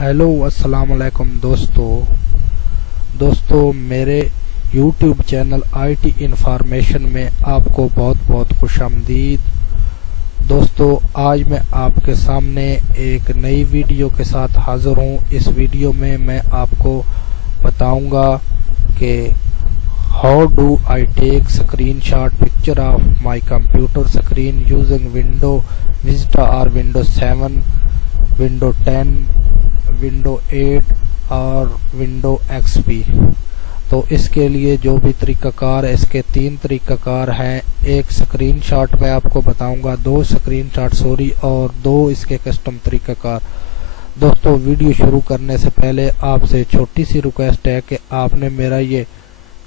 Hello अस्सलाम वालेकुम दोस्तों मेरे YouTube चैनल IT इन्फॉर्मेशन में आपको बहुत बहुत खुशामदीद। दोस्तों आज मैं आपके सामने एक नई वीडियो के साथ हाजिर हूँ। इस वीडियो में मैं आपको बताऊंगा कि how do I take screenshot picture of my computer screen using window vista और विंडो 7, विंडो 10, विंडो 8 और विंडो XP। तो इसके लिए जो भी तरीकाकार है, इसके 3 तरीकाकार हैं। एक स्क्रीनशॉट मैं आपको बताऊंगा, 2 स्क्रीनशॉट और 2 इसके कस्टम तरीकाकार। दोस्तों वीडियो शुरू करने से पहले आपसे छोटी सी रिक्वेस्ट है कि आपने मेरा ये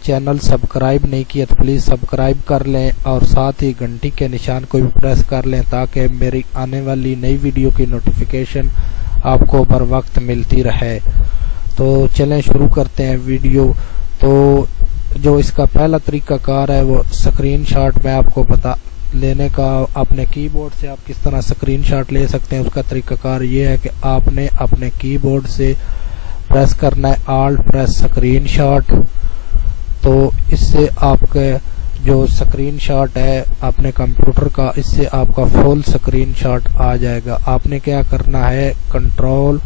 चैनल सब्सक्राइब नहीं किया तो प्लीज़ सब्सक्राइब कर लें और साथ ही घंटी के निशान को भी प्रेस कर लें ताकि मेरी आने वाली नई वीडियो की नोटिफिकेशन आपको बर वक्त मिलती रहे। तो चलें शुरू करते हैं वीडियो। तो जो इसका पहला तरीकाकार है वो स्क्रीनशॉट मैं आपको बता लेने का, अपने कीबोर्ड से आप किस तरह स्क्रीनशॉट ले सकते हैं। उसका तरीकाकार ये है कि आपने अपने कीबोर्ड से प्रेस करना है ऑल्ट प्रेस स्क्रीनशॉट। तो इससे आपके जो स्क्रीनशॉट है अपने कंप्यूटर का, इससे आपका फुल स्क्रीनशॉट आ जाएगा। आपने क्या करना है, control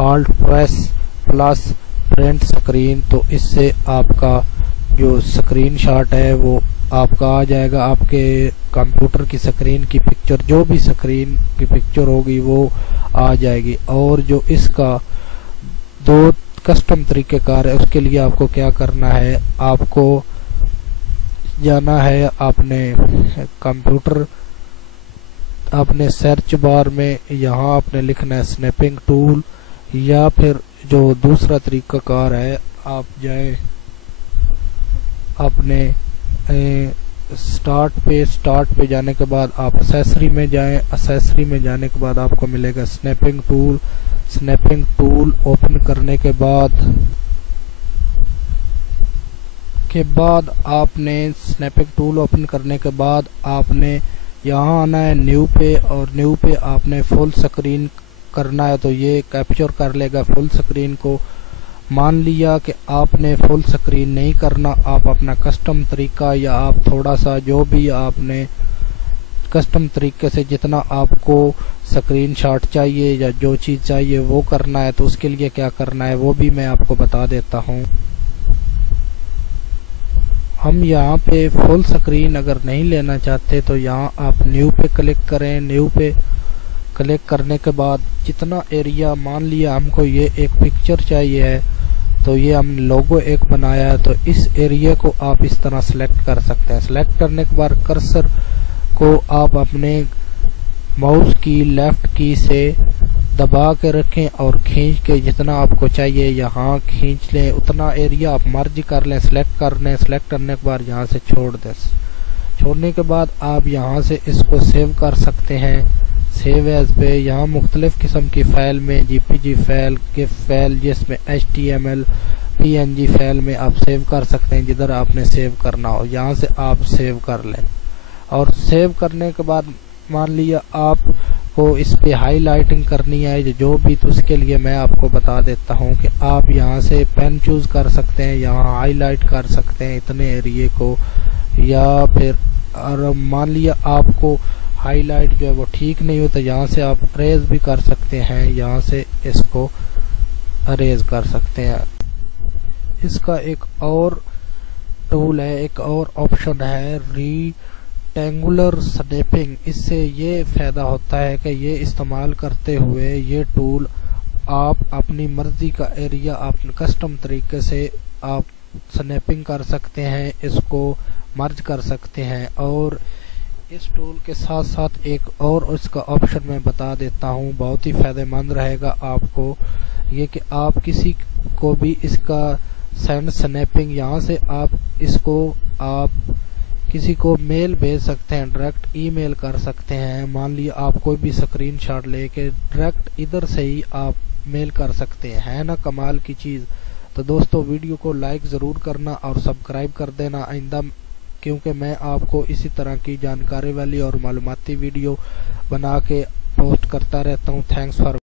alt press plus print screen. तो इससे आपका जो स्क्रीनशॉट है वो आपका आ जाएगा। आपके कंप्यूटर की स्क्रीन की पिक्चर, जो भी स्क्रीन की पिक्चर होगी वो आ जाएगी। और जो इसका 2 कस्टम तरीकेकार है, उसके लिए आपको क्या करना है, आपको जाना है अपने कंप्यूटर, अपने सर्च बार में यहाँ आपने लिखना है स्नैपिंग टूल, या फिर जो दूसरा तरीकाकार है आप जाए अपने स्टार्ट पे जाने के बाद आप एक्सेसरी में जाएं। एक्सेसरी में जाने के बाद आपको मिलेगा snapping tool. Snapping tool open करने के बाद आपने स्नैपिंग टूल ओपन करने के बाद आपने यहाँ आना है न्यू पे, और न्यू पे आपने फुल स्क्रीन करना है। तो ये कैप्चर कर लेगा फुल स्क्रीन को। मान लिया कि आपने फुल स्क्रीन नहीं करना, आप अपना कस्टम तरीका या आप थोड़ा सा जो भी आपने कस्टम तरीके से जितना आपको स्क्रीनशॉट चाहिए या जो चीज़ चाहिए वो करना है। तो उसके लिए क्या करना है वो भी मैं आपको बता देता हूँ। हम यहाँ पे फुल स्क्रीन अगर नहीं लेना चाहते तो यहाँ आप न्यू पे क्लिक करें। न्यू पे क्लिक करने के बाद जितना एरिया, मान लिया हमको ये एक पिक्चर चाहिए है, तो ये हम लोगो एक बनाया है, तो इस एरिया को आप इस तरह सेलेक्ट कर सकते हैं। सेलेक्ट करने के बाद कर्सर को आप अपने माउस की लेफ्ट की से दबा के रखें और खींच के जितना आपको चाहिए यहाँ खींच लें, उतना एरिया आप मर्ज कर लें, सेलेक्ट कर लें। सेलेक्ट करने के बाद यहाँ से छोड़ दें। छोड़ने के बाद आप यहाँ से इसको सेव कर सकते हैं। सेव एज पे यहाँ मुख्तलिफ किस्म की फाइल में, JPG फाइल, GIF फाइल, जिसमें HTML, PNG फाइल में आप सेव कर सकते हैं। जिधर आपने सेव करना हो यहाँ से आप सेव कर लें। और सेव करने के बाद मान लिया आपको इस पे हाईलाइटिंग करनी है जो भी, तो उसके लिए मैं आपको बता देता हूँ कि आप यहाँ से पेन चूज कर सकते हैं, यहाँ हाईलाइट कर सकते हैं इतने एरिए को। या फिर और मान लिया आपको हाईलाइट जो है वो ठीक नहीं हो तो यहाँ से आप अरेज भी कर सकते हैं, यहाँ से इसको अरेज कर सकते हैं। इसका एक और टूल है, एक और ऑप्शन है रेक्टेंगुलर स्नैपिंग। इससे ये फायदा होता है कि ये इस्तेमाल करते हुए ये टूल आप अपनी मर्जी का एरिया आप कस्टम तरीके से आप स्नैपिंग कर सकते हैं, इसको मर्ज कर सकते हैं। और इस टूल के साथ साथ एक और इसका ऑप्शन मैं बता देता हूँ, बहुत ही फायदेमंद रहेगा आपको, ये कि आप किसी को भी इसका सेंड स्नैपिंग, यहाँ से आप इसको आप किसी को मेल भेज सकते हैं, डायरेक्ट ईमेल कर सकते हैं। मान लिया आप कोई भी स्क्रीनशॉट लेके डायरेक्ट इधर से ही आप मेल कर सकते हैं, है ना कमाल की चीज़। तो दोस्तों वीडियो को लाइक ज़रूर करना और सब्सक्राइब कर देना आइंदा, क्योंकि मैं आपको इसी तरह की जानकारी वाली और मालूमाती वीडियो बना के पोस्ट करता रहता हूँ। Thanks for